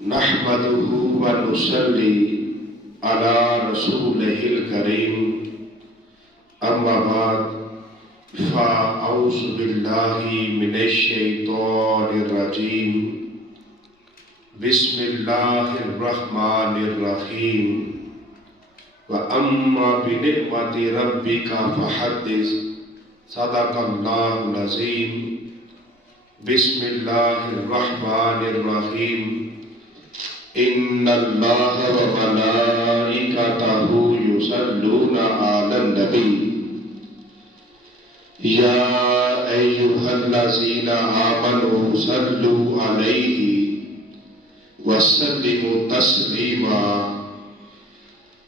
نحمده ونصلي على رسوله الكريم اما بعد فاعوذ بالله من الشيطان الرجيم بسم الله الرحمن الرحيم واما بنعمة ربك فحدث صدق الله العظيم بسم الله الرحمن الرحيم ان اللہ وملائکتہ یصلون علی النبی یا ایھا الذین آمنوا صلوا علیہ وسلموا تسلیما۔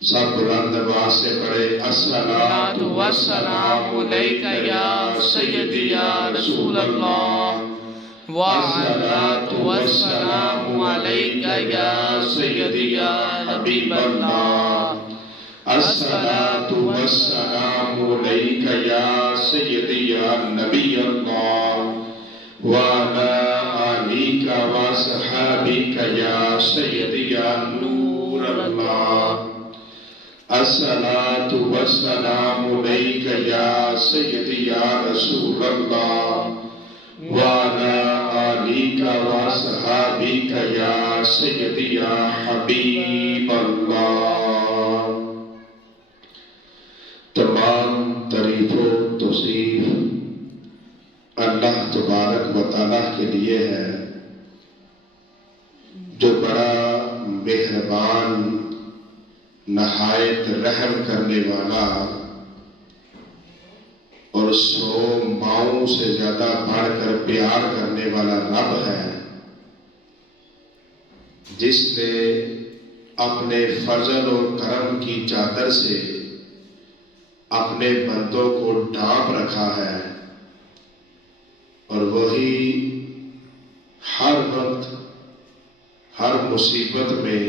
سب بلند آواز سے پڑھے الصلاۃ والسلام علیک یا سیدی یا رسول اللہ والصلاة والسلام عليك يا سيدي يا حبيب الله الصلاة والسلام عليك يا سيدي يا نبي الله وعلى آلك وصحابك يا سيدي يا نور الله الصلاة والسلام عليك يا سيدي يا رسول الله وعلى آلك وصحابك يا سيدي يا حبيب الله۔ تمام تعریف و توصیف اللہ تبارک و تعالیٰ کے لیے ہے جو بڑا مہربان نہایت رحم کرنے والا اور 100 ماؤں سے زیادہ بڑھ کر پیار کرنے والا رب ہے، جس نے اپنے فضل اور کرم کی چادر سے اپنے بندوں کو ڈھانپ رکھا ہے، اور وہی ہر وقت ہر مصیبت میں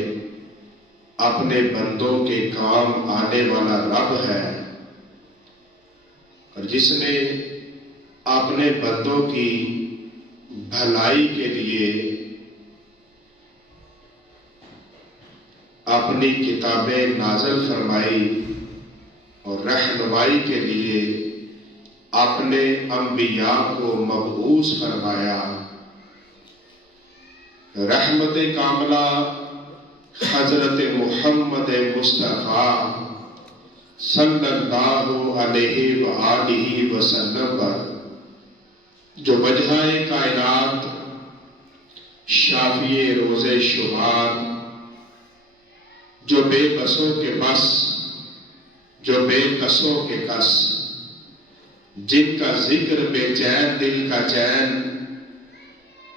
اپنے بندوں کے کام آنے والا رب ہے، اور جس نے اپنے بندوں کی بھلائی کے لیے اپنی کتابیں نازل فرمائی اور رہنمائی کے لیے اپنے انبیاء کو مبعوث فرمایا۔ رحمت کاملہ حضرت محمد مصطفیٰ صلی اللہ علیہ وآلہ وسلم پر، جو وجہ کائنات، شافی روز شمار، جو بے بسوں کے بس، جو بے کسوں کے کس، جن کا ذکر بے چین دل کا چین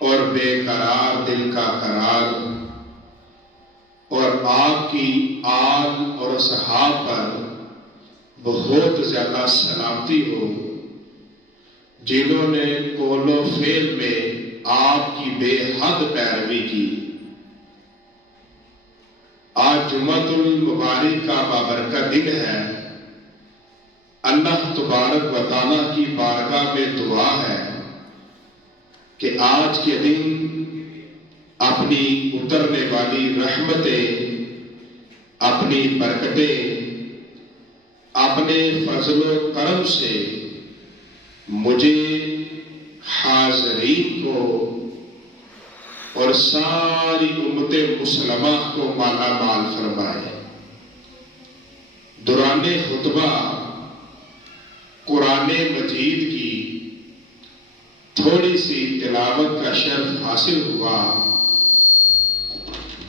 اور بے قرار دل کا قرار، اور آپ کی آل اور صحاب پر بہت زیادہ سلامتی ہو، جنہوں نے قول و فعل میں آپ کی بے حد پیروی کی۔ آج جمعۃ المبارک کا بابرکت دن ہے۔ اللہ تبارک و تعالیٰ کی بارگاہ میں دعا ہے کہ آج کے دن اپنی اترنے والی رحمتیں، اپنی برکتیں، اپنے فضل و کرم سے مجھے، حاضرین کو اور ساری امت مسلمہ کو مالا مال فرمائے۔ دوران خطبہ قرآن مجید کی تھوڑی سی تلاوت کا شرف حاصل ہوا،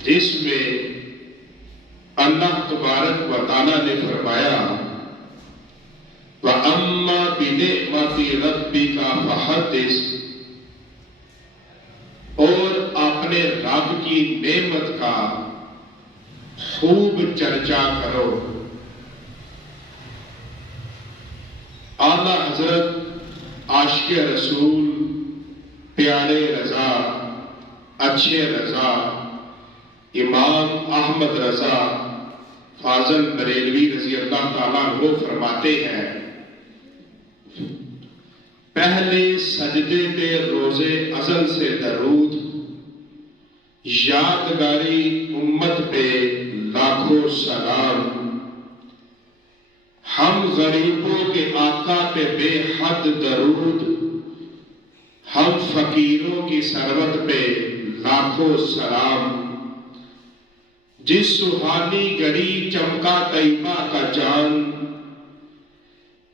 جس میں اللہ تبارک و تعالیٰ نے فرمایا وَأَمَّا بِنِعْمَةِ رَبِّكَ فَحَدِّثْ، اور اپنے رب کی نعمت کا خوب چرچا کرو۔ اعلیٰ حضرت عاشق رسول، پیارے رضا، اچھے رضا، امام احمد رضا فاضل بریلوی رضی اللہ تعالیٰ عنہ فرماتے ہیں، پہلے سجدے پہ روز ازل سے درود یادگاری امت پہ لاکھوں سلام، ہم غریبوں کے آقا پہ بے حد درود، ہم فقیروں کی سرورت پہ لاکھوں سلام، جس سہانی گھڑی چمکا طیبہ کا چاند،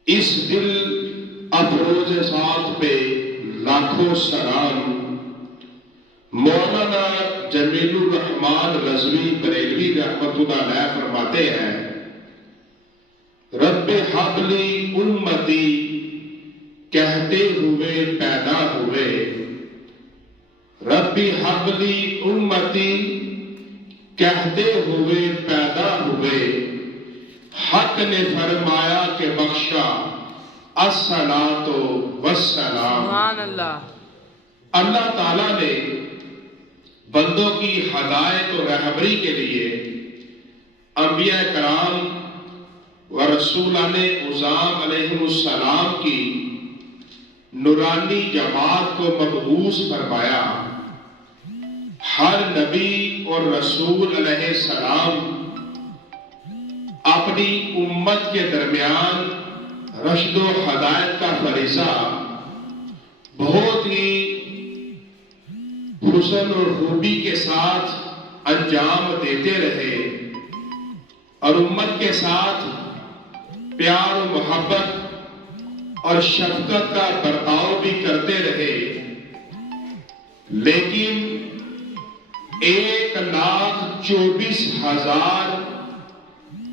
اس دل افروز ساتھ پہ لاکھوں سلام۔ مولانا جمیل الرحمان رضوی بریلوی رحمۃ اللہ علیہ فرماتے ہیں، رب ہب لی امتی کہتے ہوئے پیدا ہوئے، رب ہب لی امتی کہتے ہوئے پیدا ہوئے، حق نے فرمایا کہ بخشا الصلاۃ والسلام۔ سبحان اللہ۔ اللہ تعالیٰ نے بندوں کی ہدایت و رہبری کے لیے انبیاء کرام و رسولان عظام علیہم السلام کی نورانی جماعت کو مبعوث فرمایا۔ ہر نبی اور رسول علیہ السلام اپنی امت کے درمیان رشد و ہدایت کا فریضہ بہت ہی حسن اور خوبی کے ساتھ انجام دیتے رہے، اور امت کے ساتھ پیار و محبت اور شفقت کا برتاؤ بھی کرتے رہے، لیکن 1,24,000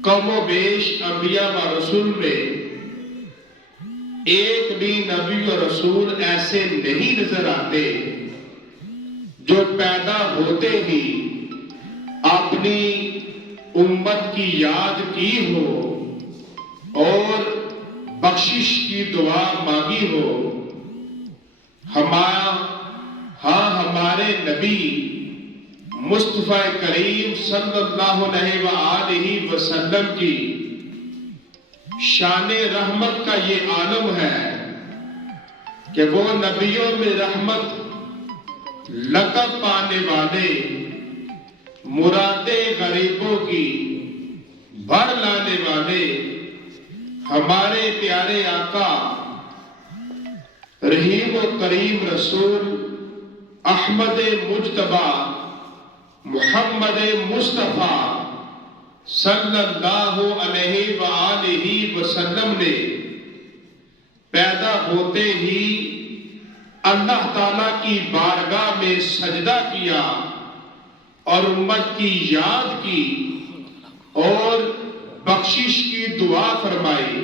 کم و بیش انبیاء و رسول میں ایک بھی نبی و رسول ایسے نہیں نظر آتے جو پیدا ہوتے ہی اپنی امت کی یاد کی ہو اور بخشش کی دعا مانگی ہو۔ ہمارے نبی مصطفیٰ کریم صلی اللہ علیہ وآلہ وسلم کی شان رحمت کا یہ عالم ہے کہ وہ نبیوں میں رحمت لقب پانے والے، مرادیں غریبوں کی بھر لانے والے ہمارے پیارے آقا رحیم و کریم رسول احمد مجتبی محمد مصطفیٰ صلی اللہ علیہ وآلہ وسلم نے پیدا ہوتے ہی اللہ تعالیٰ کی بارگاہ میں سجدہ کیا اور امت کی یاد کی اور بخشش کی دعا فرمائی۔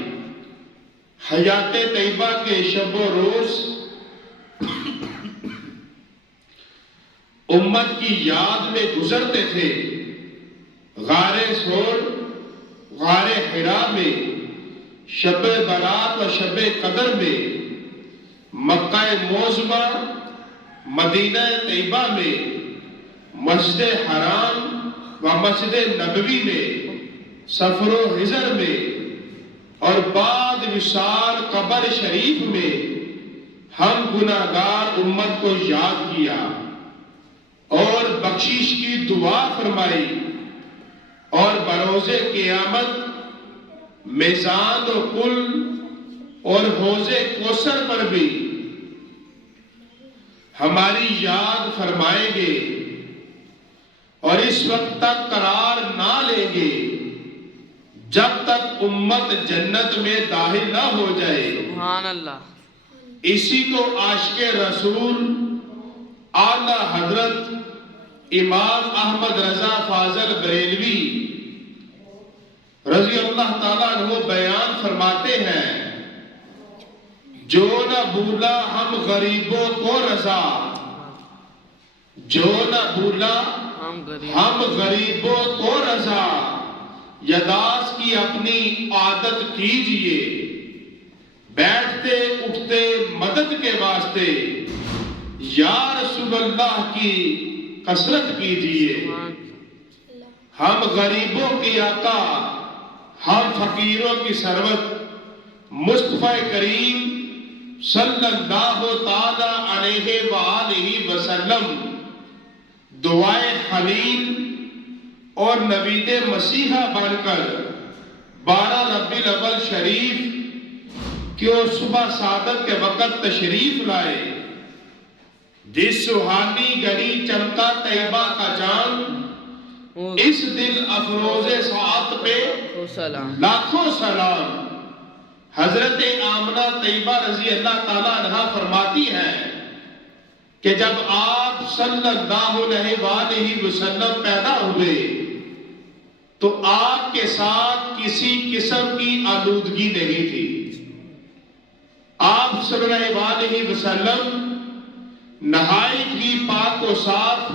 حیات طیبہ کے شب و روز امت کی یاد میں گزرتے تھے۔ غار ثور، غار حرا میں، شب برات و شب قدر میں، مکہ معظمہ مدینہ طیبہ میں، مسجد حرام و مسجد نبوی میں، سفر و حضر میں، اور بعد وصال قبر شریف میں ہم گناہگار امت کو یاد کیا اور بخشش کی دعا فرمائی، اور بروز قیامت میزان و کل اور حوض کوثر پر بھی ہماری یاد فرمائیں گے، اور اس وقت تک قرار نہ لیں گے جب تک امت جنت میں داخل نہ ہو جائے۔ سبحان اللہ۔ اسی کو عاشق رسول اعلیٰ حضرت امام احمد رضا فاضل بریلوی رضی اللہ تعالیٰ عنہ بیان فرماتے ہیں، جو نہ بھولا ہم غریبوں کو رضا، جو نہ بھولا ہم غریبوں کو رضا، یداس کی اپنی عادت کیجئے، بیٹھتے اٹھتے مدد کے واسطے یا رسول اللہ کی کثرت کیجئے۔ ہم غریبوں کی آقا، ہم فقیروں کی سرورت مصطفیٰ کریم صلی اللہ تعالی علیہ وآلہ وسلم دعائے خلیل اور نوید مسیحا بن کر 12 ربیع الاول شریف کی صبح سعادت کے وقت تشریف لائے، جس سہانی گھڑی چمکا طیبہ کا چاند، اس دل افروز ساعت پہ لاکھوں سلام۔ حضرت آمنہ طیبہ رضی اللہ تعالیٰ عنہ فرماتی ہیں کہ جب آپ صلی اللہ علیہ وآلہ وسلم پیدا ہوئے تو آپ کے ساتھ کسی قسم کی آلودگی نہیں تھی۔ آپ صلی اللہ علیہ وسلم نہایت ہی پاک و صاف،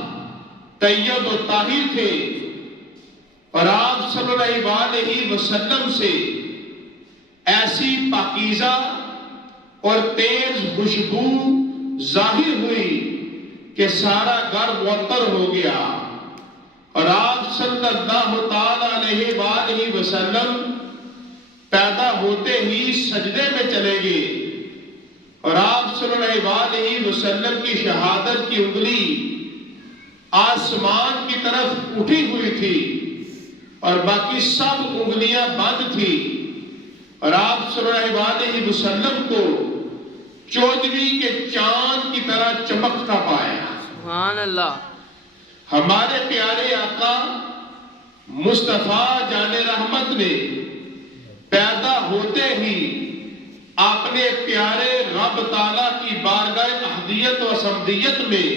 طیب و طاہر تھے، اور آپ صلی اللہ علیہ وسلم سے ایسی پاکیزہ اور تیز خوشبو ظاہر ہوئی کہ سارا گھر معطر ہو گیا، اور آپ صلی اللہ تعالی علیہ وآلہ وسلم پیدا ہوتے ہی سجدے میں چلے گئے، اور آپ صلی اللہ علیہ وسلم کی شہادت کی انگلی آسمان کی طرف اٹھی ہوئی تھی اور باقی سب انگلیاں بند تھی، اور آپ صلی اللہ علیہ وسلم کو 14ویں کے چاند کی طرح چمکتا پایا۔ سبحان اللہ۔ ہمارے پیارے آقا مصطفیٰ جان رحمت نے پیدا ہوتے ہی اپنے پیارے رب تعالیٰ کی بارگاہ احدیت و صمدیت میں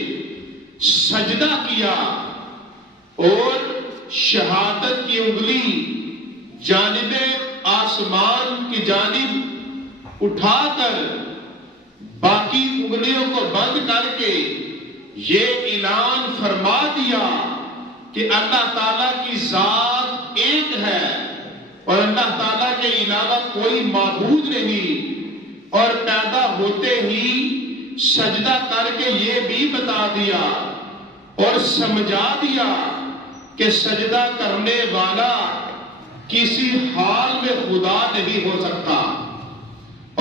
سجدہ کیا، اور شہادت کی انگلی جانب آسمان کی جانب اٹھا کر باقی انگلیوں کو بند کر کے یہ اعلان فرما دیا کہ اللہ تعالیٰ کی ذات ایک ہے اور اللہ تعالیٰ کے علاوہ کوئی معبود نہیں، اور پیدا ہوتے ہی سجدہ کر کے یہ بھی بتا دیا اور سمجھا دیا کہ سجدہ کرنے والا کسی حال میں خدا نہیں ہو سکتا،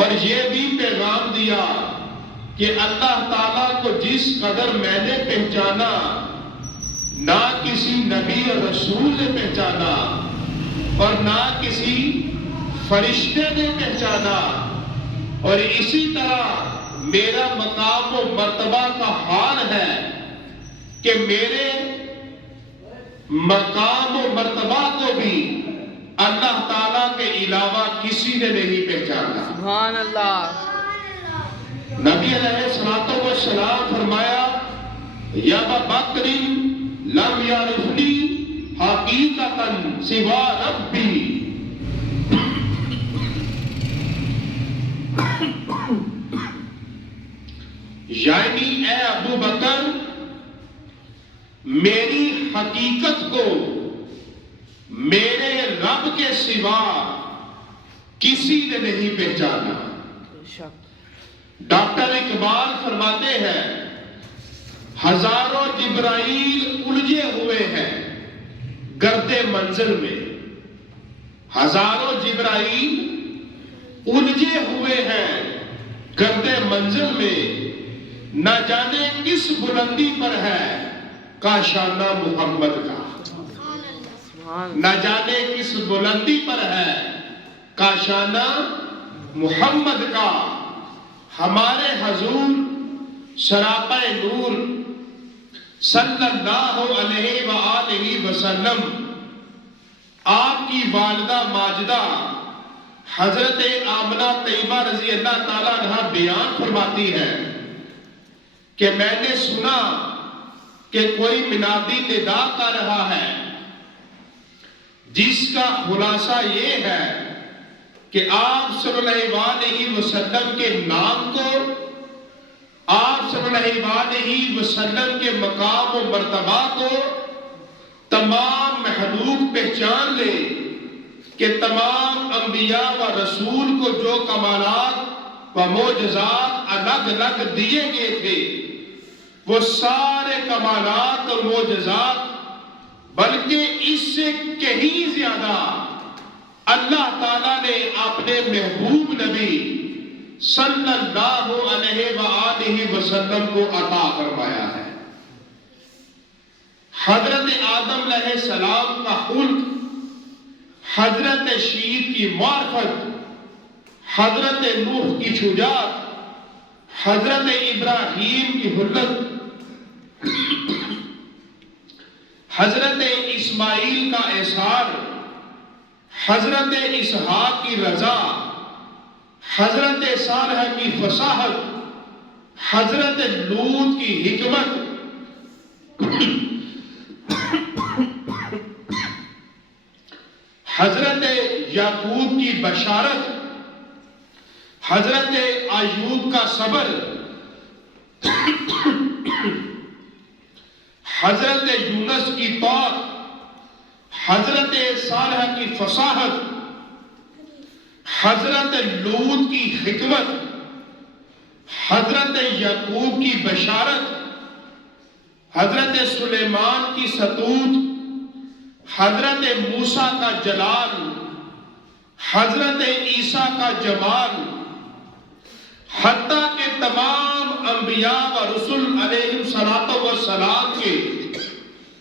اور یہ بھی پیغام دیا کہ اللہ تعالیٰ کو جس قدر میں نے پہچانا، نہ کسی نبی اور رسول نے پہچانا اور نہ کسی فرشتے نے پہچانا، اور اسی طرح میرا مقام و مرتبہ کا حال ہے کہ میرے مقام و مرتبہ کو بھی اللہ تعالیٰ کے علاوہ کسی نے نہیں پہچانا۔ سبحان اللہ۔ نبی علیہ الصلوۃ والسلام فرمایا، یا ابا بکر لم یعرفنی حقیقتا سوا ربی، یعنی اے ابو بکر میری حقیقت کو میرے رب کے سوا کسی نے نہیں پہچانا۔ ڈاکٹر اقبال فرماتے ہیں، ہزاروں جبرائیل الجھے ہوئے ہیں گرد منزل میں، ہزاروں جبرائیل الجھے ہوئے ہیں گرد منزل میں، نہ جانے کس بلندی پر ہے کاشانہ محمد کا، نہ جانے کس بلندی پر ہے کاشانہ محمد کا۔ ہمارے حضور سراپا نور صلی اللہ علیہ وآلہ وسلم، آپ کی والدہ ماجدہ حضرت آمنہ طیبہ رضی اللہ تعالیٰ عنہ بیان فرماتی ہے کہ میں نے سنا کہ کوئی منادی ندا کر رہا ہے جس کا خلاصہ یہ ہے کہ آپ صلی اللہ علیہ وسلم کے نام کو، آپ صلی اللہ علیہ وسلم کے مقام و مرتبہ کو تمام مخلوق پہچان لے کہ تمام انبیاء و رسول کو جو کمالات و معجزات الگ الگ دیے گئے تھے، وہ سارے کمالات اور معجزات بلکہ اس سے کہیں زیادہ اللہ تعالیٰ نے اپنے محبوب نبی صلی اللہ علیہ وآلہ وسلم کو عطا فرمایا ہے۔ حضرت آدم علیہ السلام کا خلق، حضرت شیعہ کی معرفت، حضرت نوح کی شجاعت، حضرت ابراہیم کی حلت، حضرت اسماعیل کا احسان، حضرت اسحاق کی رضا، حضرت صالح کی فصاحت، حضرت لوط کی حکمت، حضرت یعقوب کی بشارت، حضرت ایوب کا صبر، حضرت یونس کی طاعت، حضرت صالح کی فصاحت، حضرت لوط کی حکمت، حضرت یعقوب کی بشارت، حضرت سلیمان کی سطوت، حضرت موسیٰ کا جلال، حضرت عیسیٰ کا جمال، حتیٰ کہ تمام انبیاء و رسول علیہ السلام کے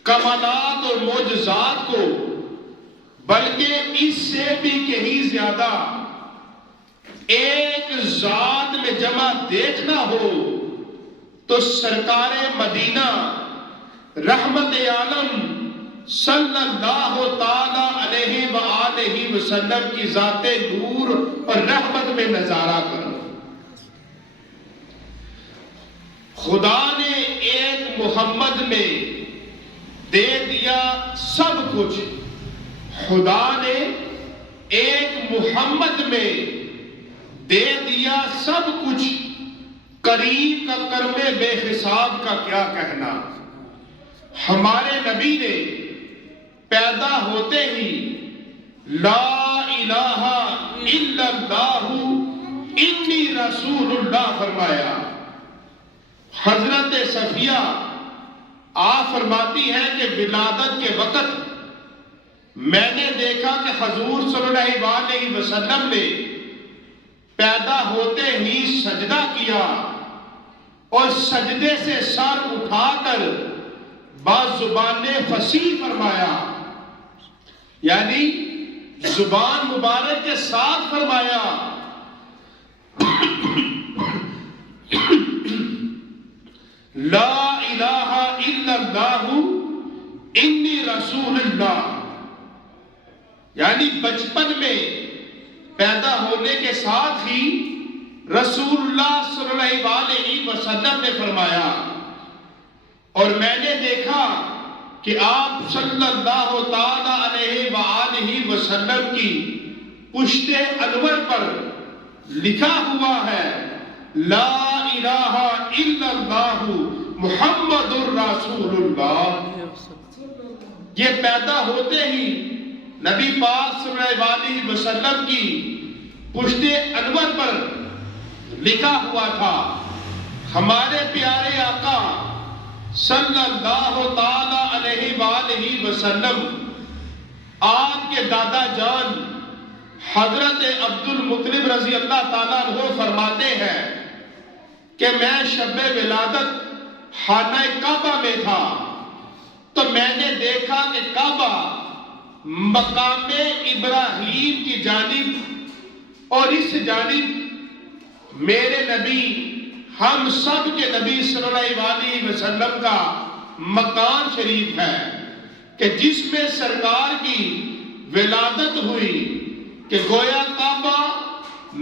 کمالات اور معجزات کو، بلکہ اس سے بھی کہیں زیادہ ایک ذات میں جمع دیکھنا ہو تو سرکار مدینہ رحمت عالم صلی اللہ تعالی علیہ وآلہ وسلم کی ذات نور اور رحمت میں نظارہ کرو۔ خدا نے ایک محمد میں دے دیا سب کچھ، خدا نے ایک محمد میں دے دیا سب کچھ، قریب کا کرم بے حساب کا کیا کہنا۔ ہمارے نبی نے پیدا ہوتے ہی لا الہ الا اللہ انی رسول اللہ فرمایا۔ حضرت صفیہ آپ فرماتی ہے کہ ولادت کے وقت میں نے دیکھا کہ حضور صلی اللہ علیہ وسلم نے پیدا ہوتے ہی سجدہ کیا اور سجدے سے سر اٹھا کر بازبان فصیح فرمایا، یعنی زبان مبارک کے ساتھ فرمایا لا الہ الا اللہ انی رسول اللہ، یعنی بچپن میں پیدا ہونے کے ساتھ ہی رسول اللہ صلی اللہ علیہ وسلم نے فرمایا۔ اور میں نے دیکھا کہ آپ صلی اللہ تعالی علیہ وآلہ وسلم کی پشت انور پر لکھا ہوا ہے لا الہ الا اللہ محمد الرسول اللہ۔ یہ پیدا ہوتے ہی نبی پاک صلی اللہ علیہ وسلم کی پشت انور پر لکھا ہوا تھا۔ ہمارے پیارے آقا صلی اللہ تعالی علیہ وآلہ وسلم، آپ کے دادا جان حضرت عبد المطلب رضی اللہ تعالیٰ عنہ فرماتے ہیں کہ میں شب ولادت خانہ کعبہ میں تھا تو میں نے دیکھا کہ کعبہ مقام ابراہیم کی جانب اور اس جانب میرے نبی، ہم سب کے نبی صلی اللہ علیہ وسلم کا مکان شریف ہے کہ جس میں سرکار کی ولادت ہوئی، کہ گویا کعبہ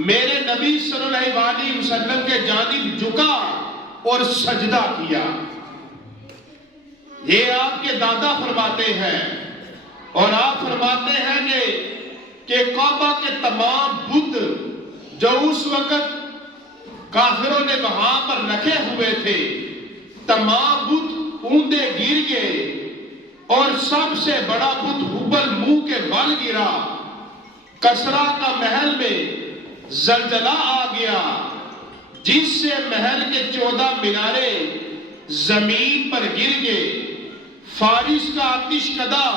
میرے نبی صلی اللہ علیہ وسلم کے جانب جھکا اور سجدہ کیا۔ یہ آپ کے دادا فرماتے ہیں، اور آپ فرماتے ہیں کہ کعبہ کے تمام بت جو اس وقت کافروں نے وہاں پر رکھے ہوئے تھے، تمام بت اوندے گر گئے، اور سب سے بڑا بت ہبل منہ کے بل گرا۔ کسرا کا محل میں زلزلہ آ گیا، جس سے محل کے 14 مینارے زمین پر گر گئے۔ فارس کا آتش کدہ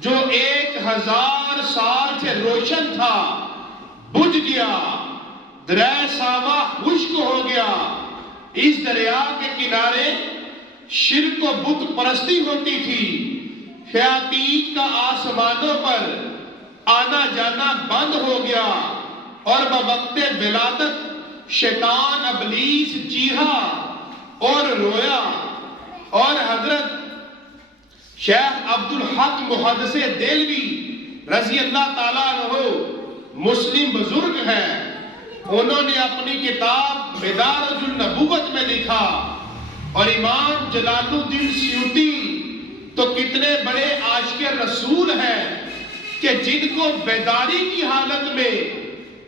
جو 1000 سال سے روشن تھا بجھ گیا، دریا ساوا خشک ہو گیا۔ اس دریا کے کنارے شرک و بت پرستی ہوتی تھی، شیاطین کا آسمانوں پر آنا جانا بند ہو گیا، اور بوقت ولادت شیطان ابلیس چیخا اور رویا، اور حضرت شیخ عبدالحق محدث دہلوی رضی اللہ تعالیٰ عنہ مسلم بزرگ ہیں، انہوں نے اپنی کتاب مدارج النبوت میں لکھا، اور امام جلال الدین سیوطی تو کتنے بڑے عاشق رسول ہیں کہ جن کو بیداری کی حالت میں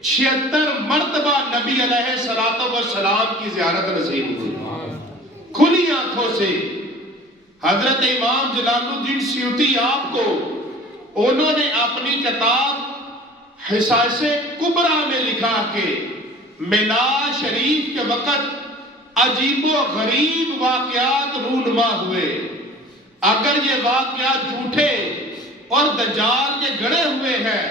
76 مرتبہ نبی علیہ السلام کی زیارت نصیب ہوئی کھلی آنکھوں سے۔ حضرت امام جلال الدین سیوطی آپ کو انہوں نے اپنی کتاب حصائص کبریٰ میں لکھا کہ میلاد شریف کے وقت عجیب و غریب واقعات رونما ہوئے، اگر یہ واقعات جھوٹے اور دجال کے گڑے ہوئے ہیں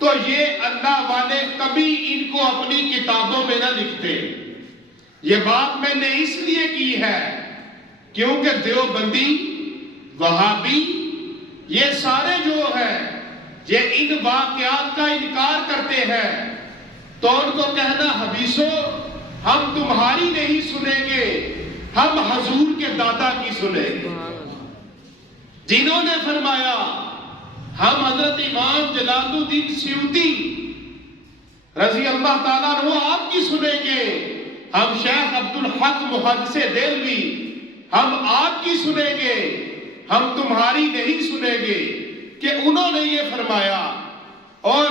تو یہ اللہ والے کبھی ان کو اپنی کتابوں میں نہ لکھتے۔ یہ بات میں نے اس لیے کی ہے کیونکہ دیوبندی، وہابی، یہ سارے جو ہیں یہ ان واقعات کا انکار کرتے ہیں، تو ان کو کہنا حدیثوں ہم تمہاری نہیں سنیں گے، ہم حضور کے دادا کی سنیں گے، جنہوں نے فرمایا ہم حضرت امام جلال الدین سیوطی رضی اللہ تعالیٰ عنہ آپ کی سنیں گے، ہم شیخ عبدالحق محدث دہلوی ہم آپ کی سنیں گے، ہم تمہاری نہیں سنیں گے، کہ انہوں نے یہ فرمایا۔ اور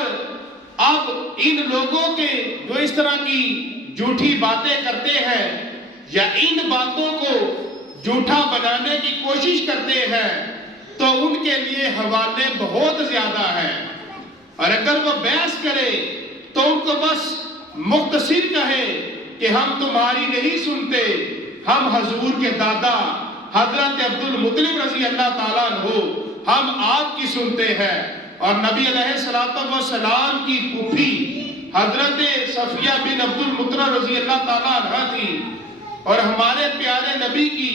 اب ان لوگوں کے جو اس طرح کی جھوٹی باتیں کرتے ہیں یا ان باتوں کو جھوٹا بنانے کی کوشش کرتے ہیں تو ان کے لیے حوالے بہت زیادہ ہیں، اور اگر وہ بحث کرے تو ان کو بس مختصر کہے کہ ہم تمہاری نہیں سنتے، ہم حضور کے دادا حضرت عبدالمطلب رضی اللہ تعالیٰ عنہ ہم آپ کی سنتے ہیں۔ اور نبی علیہ السلام کی پھوپھی حضرت صفیہ بن عبدالمطلب رضی اللہ تعالیٰ عنہ تھی، اور ہمارے پیارے نبی کی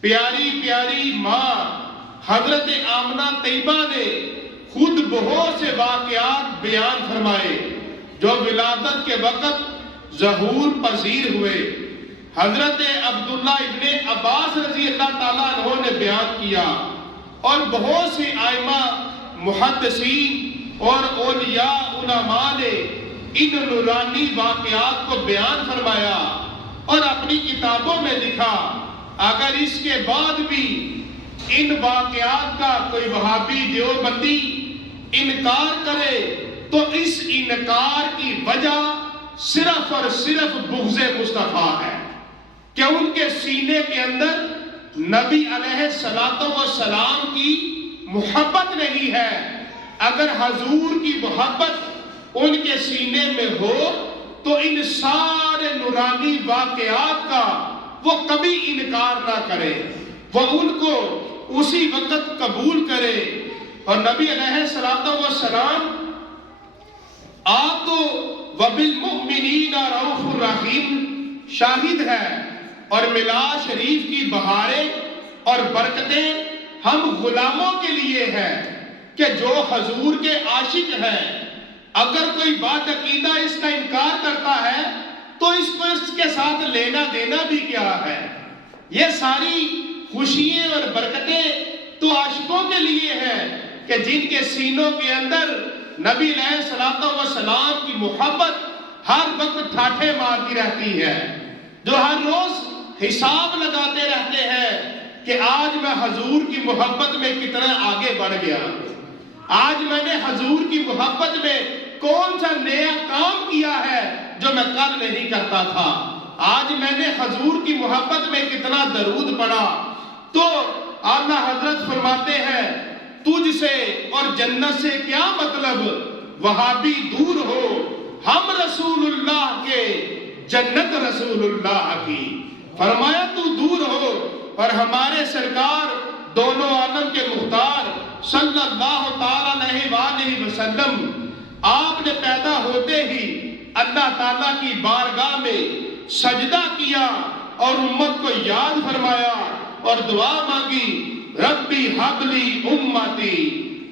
پیاری پیاری ماں حضرت آمنہ طیبہ نے خود بہت سے واقعات بیان فرمائے جو ولادت کے وقت ظہور پذیر ہوئے۔ حضرت عبداللہ ابن عباس رضی اللہ تعالیٰ عنہ نے بیان کیا، اور بہت سے ائمہ محدثین اور اولیاء علماء نے ان نورانی واقعات کو بیان فرمایا اور اپنی کتابوں میں لکھا۔ اگر اس کے بعد بھی ان واقعات کا کوئی وہابی دیوبندی انکار کرے تو اس انکار کی وجہ صرف اور صرف بغض مصطفیٰ ہے کہ ان کے سینے کے اندر نبی علیہ السلام کی محبت نہیں ہے۔ اگر حضور کی محبت ان کے سینے میں ہو تو ان سارے نورانی واقعات کا وہ کبھی انکار نہ کرے، وہ ان کو اسی وقت قبول کرے۔ اور نبی علیہ السلام آپ تو وَبِالْمُؤْمِنِينَ رَءُوفٌ رَحِيمٌ شاہد ہے، اور میلاد شریف کی بہاریں اور برکتیں ہم غلاموں کے لیے ہیں کہ جو حضور کے عاشق ہیں۔ اگر کوئی بات عقیدہ اس کا انکار کرتا ہے تو اس کو اس کے ساتھ لینا دینا بھی کیا ہے؟ یہ ساری خوشیاں اور برکتیں تو عاشقوں کے لیے ہیں کہ جن کے سینوں کے اندر نبی علیہ السلام کی محبت ہر وقت ٹھاٹھے مارتی رہتی ہے، جو ہر روز حساب لگاتے رہتے ہیں کہ آج میں حضور کی محبت میں کتنا آگے بڑھ گیا، آج میں نے حضور کی محبت میں کون سا نیا کام کیا ہے جو میں کل نہیں کرتا تھا، آج میں نے حضور کی محبت میں کتنا درود پڑھا۔ تو اعلیٰ حضرت فرماتے ہیں تجھ سے اور جنت سے کیا مطلب، وہابی دور ہو، ہم رسول اللہ کے، جنت رسول اللہ کی۔ فرمایا تو دور ہو، اور ہمارے سرکار دونوں عالم کے مختار صلی اللہ تعالیٰ علیہ وآلہ وسلم آپ نے پیدا ہوتے ہی اللہ تعالیٰ کی بارگاہ میں سجدہ کیا اور امت کو یاد فرمایا اور دعا مانگی، ربی حبلی امتی،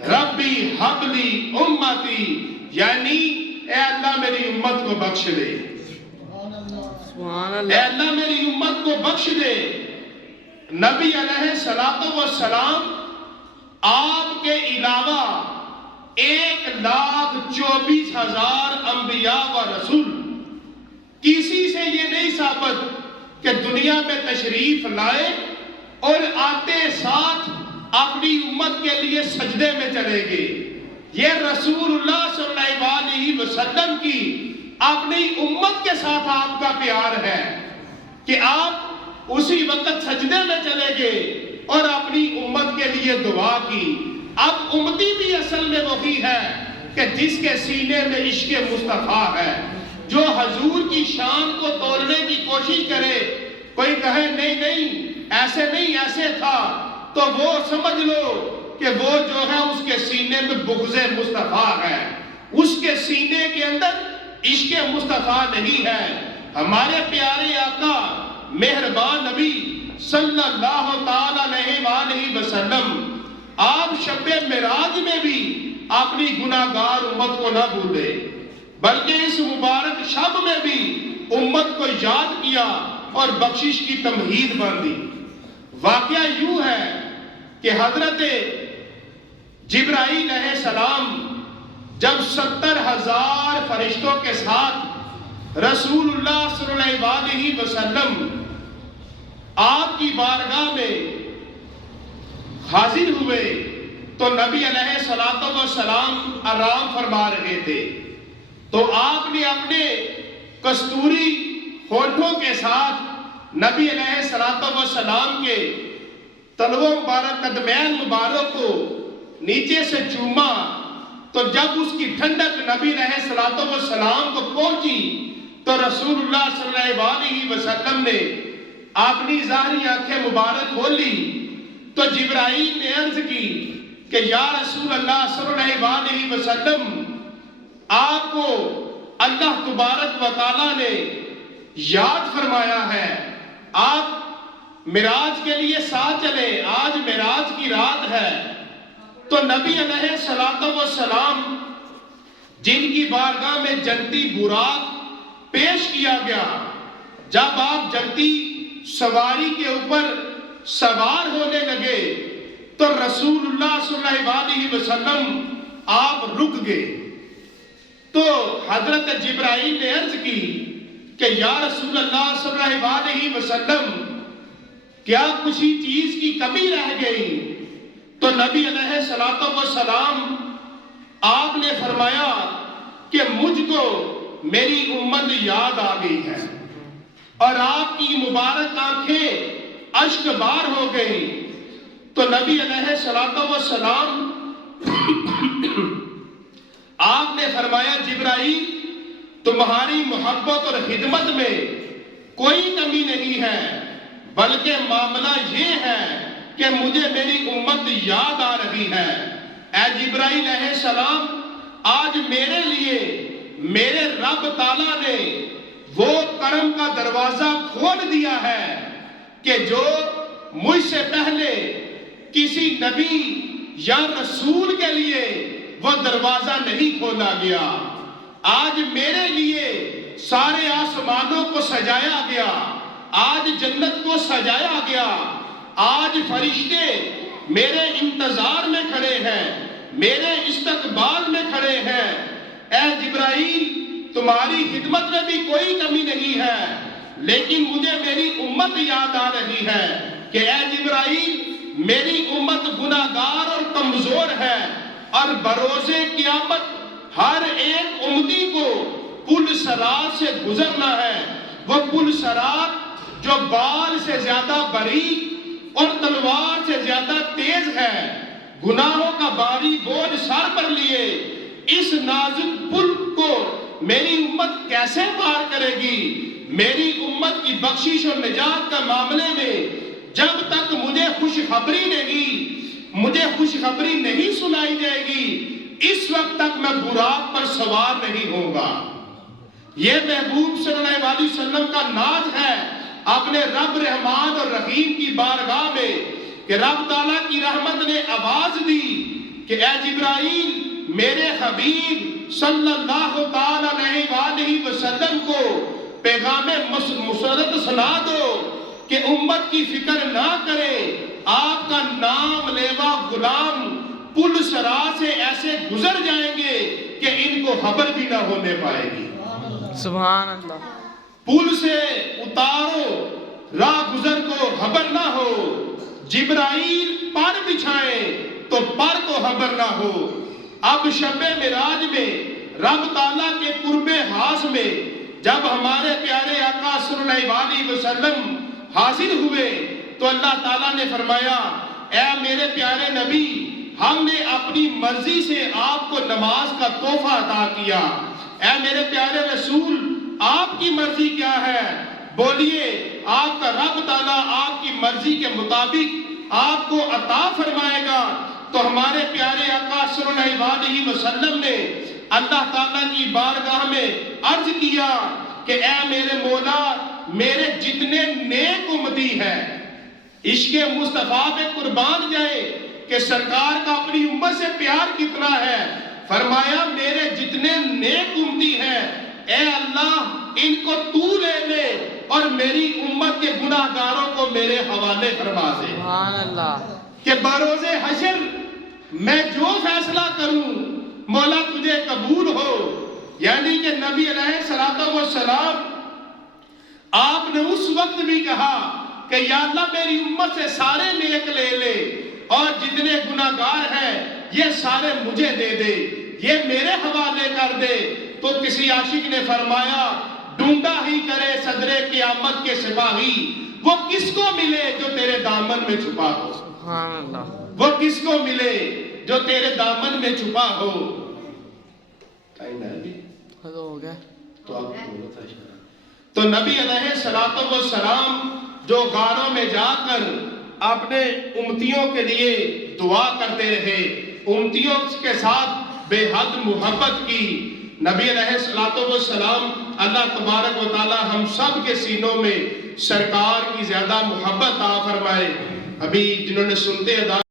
ربی حبلی امتی، یعنی اے اللہ میری امت کو بخش دے، سبحان اے اللہ، اللہ میری امت کو بخش دے۔ نبی علیہ السلام آپ کے علاوہ 1,24,000 انبیاء و رسول، کسی سے یہ نہیں ثابت کہ دنیا میں تشریف لائے اور آتے ساتھ اپنی امت کے لیے سجدے میں چلے گئے۔ یہ رسول اللہ صلی اللہ علیہ وسلم کی اپنی امت کے ساتھ آپ کا پیار ہے کہ آپ اسی وقت سجدے میں چلے گئے اور اپنی امت کے لیے دعا کی۔ اب امتی بھی اصل میں وہی ہے کہ جس کے سینے میں عشق مصطفیٰ ہے، جو حضور کی شان کو توڑنے کی کوشش کرے، کوئی کہے نہیں نہیں ایسے نہیں ایسے تھا، تو وہ سمجھ لو کہ وہ جو ہے اس کے سینے میں بغض مصطفیٰ ہے، اس کے سینے کے اندر عشق مصطفیٰ نہیں ہے۔ ہمارے پیارے آقا مہربان نبی صلی اللہ تعالی علیہ وآلہ وسلم، آپ شب معراج میں بھی اپنی گناہگار امت کو نہ بھولے، بلکہ اس مبارک شب میں بھی امت کو یاد کیا اور بخشش کی تمہید باندھی۔ واقعہ یوں ہے کہ حضرت جبرائیل علیہ السلام جب 70,000 فرشتوں کے ساتھ رسول اللہ صلی اللہ علیہ وسلم آپ کی بارگاہ میں حاضر ہوئے تو نبی علیہ السلام آرام فرما رہے تھے، تو آپ نے اپنے کستوری ہونٹوں کے ساتھ نبی علیہ السلام کے تلووں مبارک قدمین مبارک کو نیچے سے چوما، تو جب اس کی ٹھنڈک نبی علیہ السلام کو پہنچی تو رسول اللہ صلی اللہ علیہ وسلم نے اپنی ظاہری آنکھیں مبارک کھولی تو جبرائیل نے عرض کی کہ یا رسول اللہ صلی اللہ علیہ وسلم، آپ کو اللہ تبارک و تعالیٰ نے یاد فرمایا ہے، آپ معراج کے لیے ساتھ چلے، آج معراج کی رات ہے۔ تو نبی علیہ السلام جن کی بارگاہ میں جنتی براق پیش کیا گیا، جب آپ جنتی سواری کے اوپر سوار ہونے لگے تو رسول اللہ صلی اللہ علیہ وسلم آپ رک گئے، تو حضرت جبرائیل نے عرض کی کہ یا رسول اللہ صلی اللہ علیہ وسلم، کیا کسی چیز کی کمی رہ گئی؟ تو نبی علیہ السلام آپ نے فرمایا کہ مجھ کو میری امت یاد آ گئی ہے، اور آپ کی مبارک آنکھیں اشک بار ہو گئی۔ تو نبی علیہ السلام آپ نے فرمایا جبرائیل، تمہاری محبت اور خدمت میں کوئی کمی نہیں ہے، بلکہ معاملہ یہ ہے کہ مجھے میری امت یاد آ رہی ہے۔ اے جبرائیل علیہ السلام، آج میرے لیے میرے رب تعالیٰ نے وہ کرم کا دروازہ کھول دیا ہے کہ جو مجھ سے پہلے کسی نبی یا رسول کے لیے وہ دروازہ نہیں کھولا گیا۔ آج میرے لیے سارے آسمانوں کو سجایا گیا، آج جنت کو سجایا گیا، آج فرشتے میرے انتظار میں کھڑے ہیں، میرے استقبال میں کھڑے ہیں۔ اے جبرائیل، تمہاری خدمت میں بھی کوئی کمی نہیں ہے، لیکن مجھے میری امت یاد آ رہی ہے کہ اے جبرائیل، میری امت گناہگار اور کمزور ہے، اور بروز قیامت ہر ایک امتی کو پل صراط سے گزرنا ہے۔ وہ پل صراط جو بال سے زیادہ باریک اور تلوار سے زیادہ تیز ہے، گناہوں کا بھاری بوجھ سر پر لیے اس نازک پل کو میری امت کیسے پار کرے گی؟ میری امت کی بخشش اور نجات کا معاملے میں جب تک مجھے خوشخبری نہیں سنائی جائے گی، اس وقت تک میں براق پر سوار نہیں ہوں گا۔ یہ محبوب صلی اللہ علیہ وسلم کا ناز ہے اپنے رب رحمان اور رحیم کی بارگاہ میں کہ رب تعالیٰ کی رحمت نے آواز دی کہ اے جبرائیل میرے حبیب صلی اللہ تعالیٰ علیہ وسلم کو پیغام مسرت سنا دو کہ امت کی فکر نہ کرے، آپ کا نام لیوا غلام پل سرا سے ایسے گزر جائیں گے کہ ان کو خبر بھی نہ ہونے پائے گی۔ سبحان اللہ۔ پل سے اتارو راہ گزر کو خبر نہ ہو، جبرائیل پر بچھائیں تو پر کو خبر نہ ہو۔ اب شب معراج میں رب تعالیٰ کے قرب خاص میں جب ہمارے پیارے آقا صلی اللہ علیہ وسلم حاضر ہوئے تو اللہ تعالیٰ نے فرمایا اے میرے پیارے نبی، ہم نے اپنی مرضی سے آپ کو نماز کا تحفہ عطا کیا، اے میرے پیارے رسول آپ کی مرضی کیا ہے؟ بولیے آپ کا رب تعالیٰ آپ کی مرضی کے مطابق آپ کو عطا فرمائے گا۔ تو ہمارے پیارے آقا صلی اللہ علیہ وسلم نے اللہ تعالیٰ کی بارگاہ میں عرض کیا کہ اے میرے مولا، میرے جتنے نیک امتی ہیں عشق مصطفیٰ پہ قربان جائے کہ سرکار کا اپنی امت سے پیار کتنا ہے، فرمایا میرے جتنے نیک امتی ہیں اے اللہ ان کو تو لے لے اور میری امت کے گناہ گاروں کو میرے حوالے فرما دے، سبحان اللہ، کہ بروز حشر میں جو فیصلہ کروں مولا تجھے قبول ہو۔ یعنی کہ نبی علیہ السلام آپ نے اس وقت بھی کہا کہ یا اللہ میری امت سے سارے نیک لے لے اور جتنے گناہ گار ہیں یہ سارے مجھے دے دے، یہ میرے حوالے کر دے۔ تو کسی عاشق نے فرمایا ڈھونڈا ہی کرے صدر قیامت کے سپاہی، وہ کس کو ملے جو تیرے دامن میں چھپا ہو، سبحان اللہ، وہ کس کو ملے جو تیرے دامن میں چھپا ہو۔ ٹائم ہے ابھی ہو گیا تو آپ بولو تھا اشارہ۔ تو نبی علیہ السلام جو غاروں میں جا کر اپنے امتیوں کے لیے دعا کرتے رہے، امتیوں کے ساتھ بے حد محبت کی، نبی علیہ السلام اللہ تبارک و تعالی ہم سب کے سینوں میں سرکار کی زیادہ محبت عطا فرمائے۔ ابھی جنہوں نے سنتے ادا